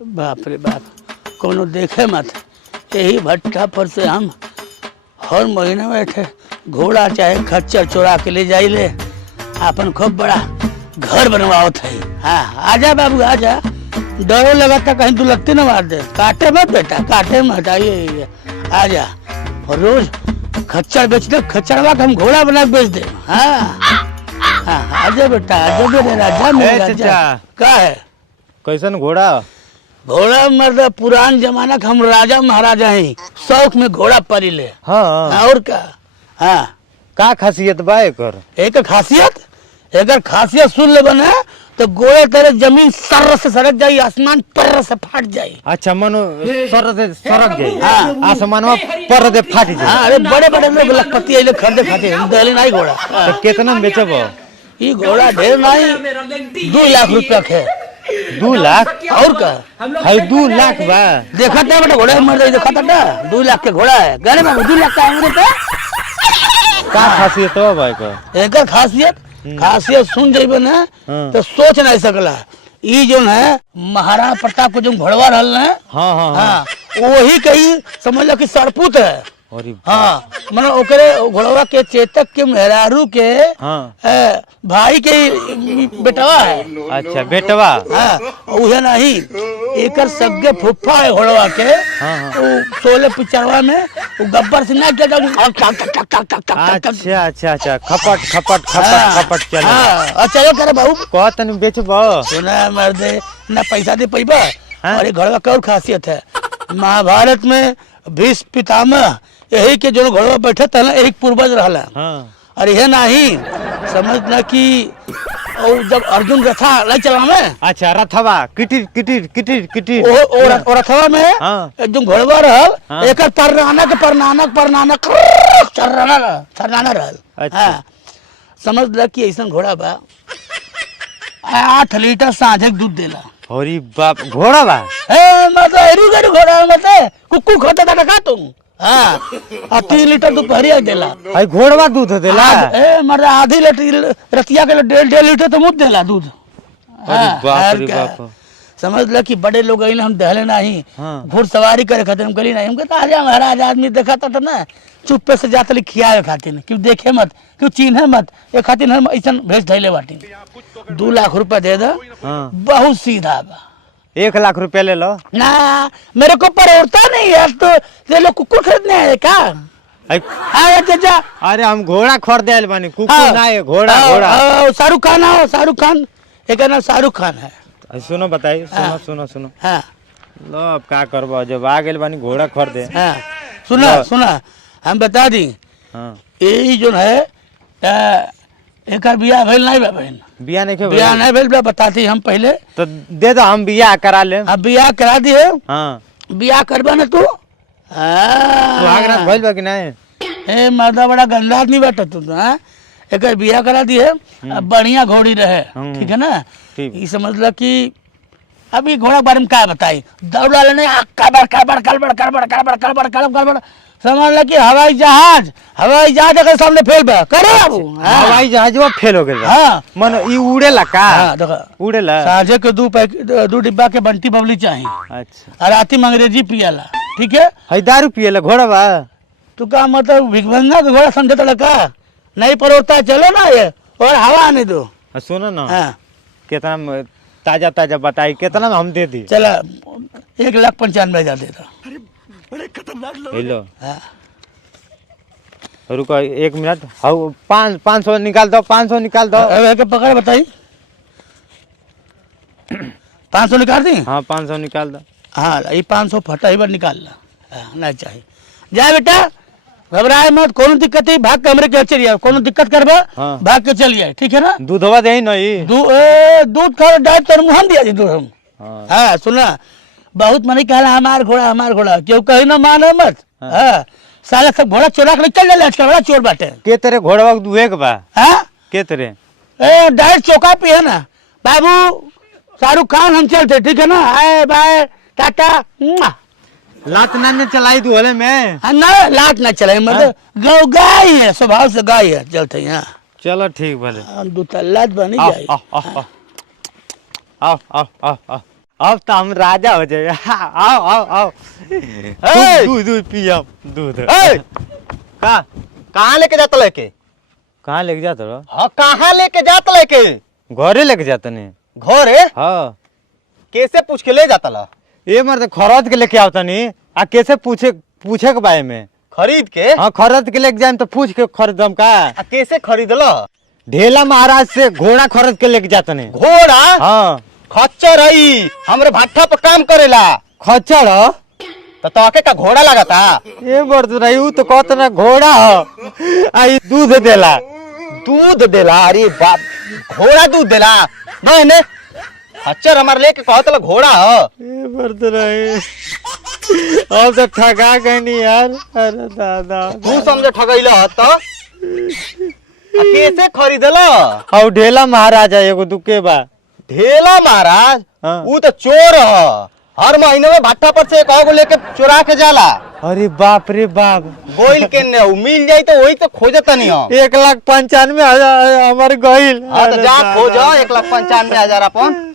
बाप रे बाप, कोनो देखे मत। यही भट्टा पर से हम हर महीने में घोड़ा चाहे खच्चर चोरा के ले जाइले, अपन खूब बड़ा घर बनवाओ थे। हाँ आजा बाबू आजा, डरो लगा था कहीं दुलत्ती न मार दे। काटे मत बेटा, काटे मत, आइए आजा। और रोज खच्चर बेच दे, खच्चरवा का हम घोड़ा बना के बेच दे। हाँ हाँ आजा बेटा, आजा मेरे राजा, मेरे राजा। का है कैसन घोड़ा? घोड़ा मतलब पुरान जमाना का हम राजा महाराजा हैं, शौक में घोड़ा पाली ले। हाँ और का? हाँ का खासियत बा एकर? एक खासियत, अगर खासियत सुन ले बने तो गोले तेरे जमीन सर से सरक जाई, आसमान पर से फाट जाई। अच्छा मनो सर से सरक जाई, हाँ। आसमानवा पर से फाट जाई। हाँ अरे बड़े बड़े लोग लखपति आइले खरीदे खाते, दहली नहीं घोड़ा। तो कितना में बेचब? ये घोड़ा ढेर नहीं, 2 लाख रुपया के। 2 लाख? और का है 2 लाख बा? देखा था बेटा घोड़ा मर जाई, देखा था 2 लाख के घोड़ा है। गने में 2 लाख का है मेरे पे। का खासियत हो भाई का? एकर खासियत सुन जाइबे ना तो सोच नहीं सकला। ई जो है महाराणा प्रताप को जो घोड़वा रहल ना, हाँ हाँ हाँ वही कही समझ लो कि सरपूत है। अरे हाँ मतलब ओकरे घोड़वा के चेतक के मेहरारू के हाँ। भाई के बेटवा है। अच्छा बेटवा? हाँ उहे नहीं, एकर सगे फुफ्फा है घोड़वा के। हाँ। 16 में वो गब्बर से ना अच्छा अच्छा अच्छा, खपट खपट खपट खपट चल। हाँ चलो करे बाबू, कहत नहीं बेचब? सुना मर्दे ना पैसा दे पैबा। हाँ? और ये घोड़वा का और खासियत है, महाभारत में भीष्म पितामह यही के जो घोड़वा बैठे थे ना, एक पूर्वज रहला। हाँ। और यह नहीं समझना कि और जब अर्जुन रथा नहीं चला में, अच्छा रथवा किटिर किटिर किटिर किटिर ओ रथवा में हाँ। जो घोड़वा रहल, हाँ। एक परनानक चरनाना रहल। अच्छा। हाँ समझ ल कि ऐसा घोड़ा बा 8 लीटर साँझे के दूध देला। अरे बाप, घोड़ा बा? मतलब घोड़ा मतलब कुक्कू खोता था का तुम। हाँ और 3 लीटर दोपहरिया देला। अरे घोड़वा दूध देला? मतलब आधी लीटर रतिया के 1.5 लीटर तो मुझ देला दूध। अरे बाप रे बाप। समझ ल कि बड़े लोग आइले, हम दहले नहीं हाँ। घुड़सवारी करे खातिर हम करी नहीं। हम कहता आजा महाराज, आदमी देखा था ना चुप्पे से जाते खियावे खातिर, क्यों देखे मत, क्यों चिन्हे मत, ये खातिर हम ऐसा भेज धैले बाटी। 2 लाख रुपया दे दो। हाँ। बहुत सीधा बा। 1 लाख रुपया ले लो ना, मेरे को परवड़ता नहीं है तो ये लोग कुकुर खरीदने आए क्या? हाँ चाचा, अरे हम घोड़ा खरीदे आइल बानी, कुकुर ना है, घोड़ा घोड़ा। शाहरुख खान आओ, शाहरुख खान, एक ना शाहरुख खान है। सुनो बताइए, सुनो सुनो सुनो। हाँ लो अब का करबो, जब आ गेल बानी घोड़ा खरीदे। हाँ सुना हम बता दी। हाँ यही जो है एक बियाह भेल नहीं बहन, बियाह नहीं बियाह नहीं भेल बताती हम पहले। तो दे दो, हम बियाह करा ले। अब बियाह करा दिए। हाँ बियाह करबा ना तू? सुहागरात भइल बा कि नहीं? ए मर्दा बड़ा गंदा आदमी बैठा तू। हाँ एक बियाह करा दिए, अब बढ़िया घोड़ी रहे, ठीक है ना? ये समझ लो कि अभी घोड़ा के बारे में क्या बताई, दौड़ा लेने कड़बड़ कड़बड़ कड़बड़ कड़बड़ कड़बड़ कड़बड़ कड़बड़, समझ लो कि हवाई जहाज अगर सामने फेल बा करे अब। हवाई जहाज वो फेल हो गेल। हाँ मन ई उड़ेला का? हाँ देखो उड़ेला। साझे के 2 डिब्बा के बंटी बबली चाहिए। अच्छा। और राती में अंग्रेजी पियाला, ठीक है? है दारू पियला घोड़ा बा? तो का मतलब भिखमंगा का घोड़ा समझे तो लगा नहीं परोता है, चलो ना ये और हवा आने दो। सुनो ना। हाँ कितना ताजा ताजा बताई, कितना में हम दे दी? चला 1,95,000 देता। बड़े खतरनाक लोग। हेलो हाँ रुको 1 मिनट, हाँ 500 निकाल दो, 500 निकाल दो। अब पकड़ बताई 500 निकाल दी। हाँ 500 निकाल दो। हाँ ये 500 फटा ही बार निकाल ला। हाँ, नहीं चाहिए, जाए बेटा घबराए मत, कोनो दिक्कत है भाग के हमरे के चलिए, कोनो दिक्कत करबा हाँ। भाग के चलिए, ठीक है ना? दूधवा दे नहीं? दूध खा डाल तर मुहन दिया जी दूध हम। हाँ। हाँ सुना, बहुत मनी कहला हमार घोड़ा, क्यों कहीं ना माने मत। हाँ साले सब घोड़ा चोरा के चल जाए, आजकल बड़ा चोर बाटे। के तेरे घोड़वा दुहे के बा? हाँ के तेरे डायरेक्ट चौका पे है ना बाबू, शाहरुख खान हम चलते, ठीक है ना? आए बाय टाटा। लात ना चलाई दुहले में? ना लात ना चलाए, मतलब गाय है, स्वभाव से गाय है, चलते यहाँ। चलो ठीक भले। हम 2 तल्ला बनी जाए। आओ आओ आओ आओ आओ आओ अब तो हम राजा हो जाए। आओ आओ आओ ए! दूध दूध पियब दूध। ए! का कहाँ लेके जाता लेके? कहाँ लेके जात रहो? हाँ कहाँ लेके जाता लेके? घरे लेके जात ने। घरे हाँ कैसे पूछ के ले जाता ला? ये मर्द खरीद के लेके आवता नहीं आ कैसे पूछे के बारे में। खरीद के? हाँ खरीद के लेके जाए तो पूछ के खरीदम का। आ कैसे खरीदला? ढेला महाराज से घोड़ा खरीद के लेके जाता नहीं। घोड़ा? हाँ खच्चर हई हमरे भट्ठा पर काम करेला। खच्चर हो? तो तोके का घोड़ा लगता? ये मर्द नहीं ऊ तो कहता ना घोड़ा हो आई दूध देला। दूध देला? अरे बाप, घोड़ा दूध देला? मैंने खच्चर हमारे लेके कहता घोड़ा हो। ये मर्द नहीं अब तो ठगा गए नहीं यार। अरे दादा तू समझे ठगैला तो? आ कैसे खरीदला? और ढेला महाराज है एगो दुके बा। ढेला महाराज? हाँ। वो तो चोर ह। हर महीने में भट्ठा पर से एक लेके चुरा के जाला। अरे बाप रे बाप। गोइल के ने मिल जाई तो वही तो खोजत नहीं हम। 1,95,000 हमारे गइल। हाँ तो जा खोज 1,95,000 अपन।